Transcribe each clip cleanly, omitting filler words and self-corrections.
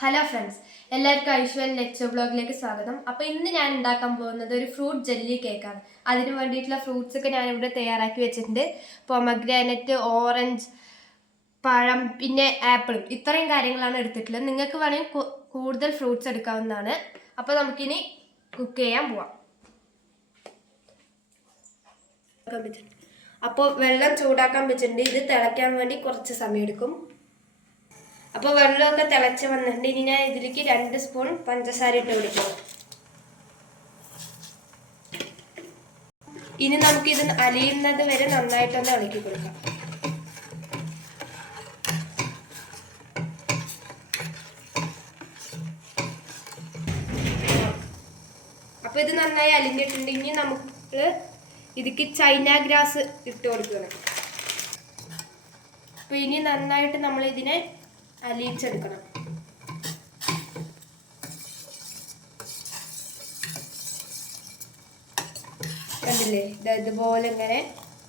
Hello friends, എല്ലാവർക്കും Aishwarya lecture ബ്ലോഗിലേക്ക് സ്വാഗതം. അപ്പോൾ ഇന്ന് ഞാൻ ഉണ്ടാക്കാൻ പോകുന്നത് ഒരു ഫ്രൂട്ട് ജെല്ലി കേക്കാണ്. അതിന് വേണ്ടിയിട്ടുള്ള ഫ്രൂട്ട്സ് ഒക്കെ ഞാൻ ഇവിടെ തയ്യാറാക്കി വെച്ചിട്ടുണ്ട്. പൊമഗ്രാനറ്റ്, ഓറഞ്ച്, പഴം, പിന്നെ ആപ്പിളും, ഇത്രയും കാര്യങ്ങളാണ് എടുത്തിട്ടുള്ളത്. നിങ്ങൾക്ക് വേണമെങ്കിൽ കൂടുതൽ ഫ്രൂട്ട്സ് എടുക്കാവുന്നതാണ്. അപ്പോൾ നമുക്കിനി കുക്ക് ചെയ്യാൻ പോവാം. അപ്പോൾ വെള്ളം ചൂടാക്കാൻ വെച്ചിട്ടുണ്ട്. ഇത് തിളയ്ക്കാൻ വേണ്ടി കുറച്ച് സമയം എടുക്കും. അപ്പോൾ വെള്ളമൊക്കെ തിളച്ച് വന്നിട്ടുണ്ട്. ഇനി ഞാൻ ഇതിലേക്ക് 2 സ്പൂൺ പഞ്ചസാര ഇട്ട് കൊടുക്കണം. ഇനി നമുക്കിത് അലിയുന്നത് വരെ നന്നായിട്ടൊന്ന് ഇളക്കി കൊടുക്കാം. അപ്പോൾ ഇത് നന്നായി അലിഞ്ഞിട്ടുണ്ട്. ഇനി നമുക്ക് ഇതിക്ക് ചൈന ഗ്രാസ് ഇട്ട് കൊടുക്കണം. അപ്പോൾ ഇനി നന്നായിട്ട് നമ്മൾ ഇതിനെ അലിയിച്ചെടുക്കണം. കണ്ടില്ലേ, ഇതുപോലെ ഇങ്ങനെ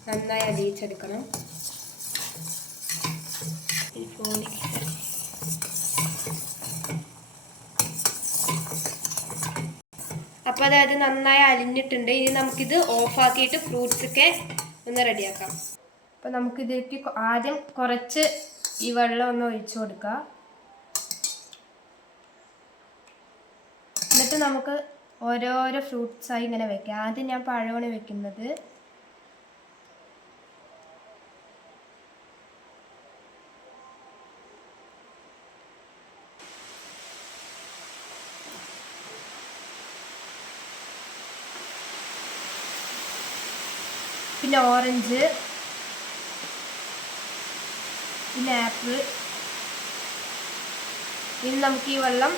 നന്നായി അലിയിച്ചെടുക്കണം. അപ്പോൾ അതായത് നന്നായി അലിഞ്ഞിട്ടുണ്ട്. ഇനി നമുക്കിത് ഓഫാക്കിയിട്ട് ഫ്രൂട്ട്സ് ഒക്കെ ഒന്ന് റെഡിയാക്കാം. അപ്പോൾ നമുക്കിതിലേക്ക് ആദ്യം കുറച്ച് ഈ വെള്ളം ഒന്ന് ഒഴിച്ചു കൊടുക്കുക. എന്നിട്ട് നമുക്ക് ഓരോരോ ഫ്രൂട്ട്സായി ഇങ്ങനെ വെക്കാം. ആദ്യം ഞാൻ പഴമാണ് വെക്കുന്നത്. പിന്നെ ഓറഞ്ച്, പിന്നെ ആപ്പിൾ. ഇനി നമുക്ക് ഈ വെള്ളം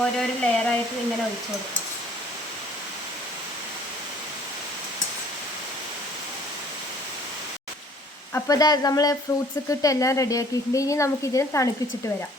ഓരോരോ ലെയറായിട്ട് ഇങ്ങനെ ഒഴിച്ചു കൊടുക്കാം. അപ്പോൾ നമ്മൾ ഫ്രൂട്ട്സ് ഒക്കെ ഇട്ട് എല്ലാം റെഡിയാക്കിയിട്ടുണ്ട്. ഇനി നമുക്കിതിനെ തണുപ്പിച്ചിട്ട് വരാം.